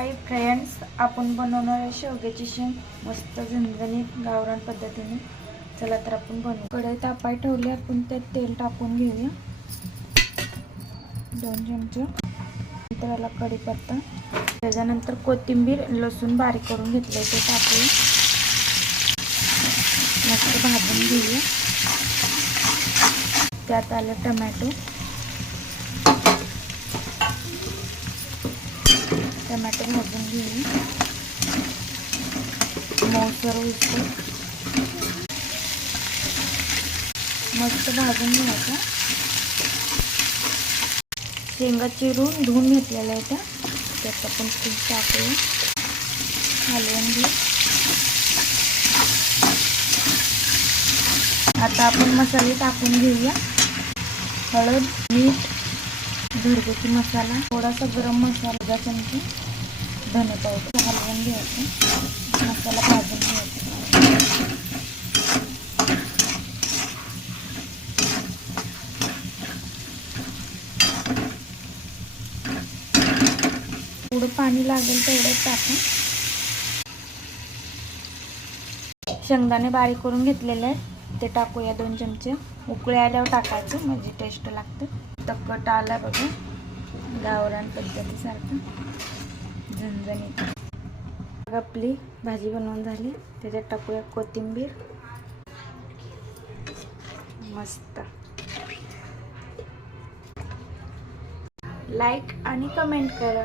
Hi friends, आपण बनवणार आहे शेवग्याची शेंग मस्त झणझणीत गावरान पद्धतीने. चला तर आपण बनवू. कढई तापाय ठेवली, आपण त्यात तेल टाकून घेऊया 2 चमचे. नंतर याला कढीपत्ता, त्याच्यानंतर कोथिंबीर लसूण बारीक करून घेतलंय ते टाकूया. मस्त भाजून घेऊया. त्यात आलं टोमॅटो भाजून घेऊया मऊसर होईल. मस्त भाजून घ्यायचा. शेंगा चिरून धुवून घेतलेल्या आहेत त्यात आपण पीठ टाकूया, हलवून घेऊ. आता आपण मसाले टाकून घेऊया. हळद, मीठ, घरगुती मसाला, थोडासा गरम मसाला, चमचे धने पावडर हलवून घ्यायचं. मसाला भाजून घ्यायचा. थोडं पाणी लागेल तेवढं टाकून. शेंगदाणे बारीक करून घेतलेले आहेत ते टाकूया 2 चमचे. उकळी आल्यावर टाकायचं म्हणजे टेस्ट लागतं. तकट आला बघा, गावरान पद्धतीसारखं झणझणीत. आपली भाजी बनवून झाली. त्याच्यात टाकूया कोथिंबीर. मस्त. लाईक आणि कमेंट करा.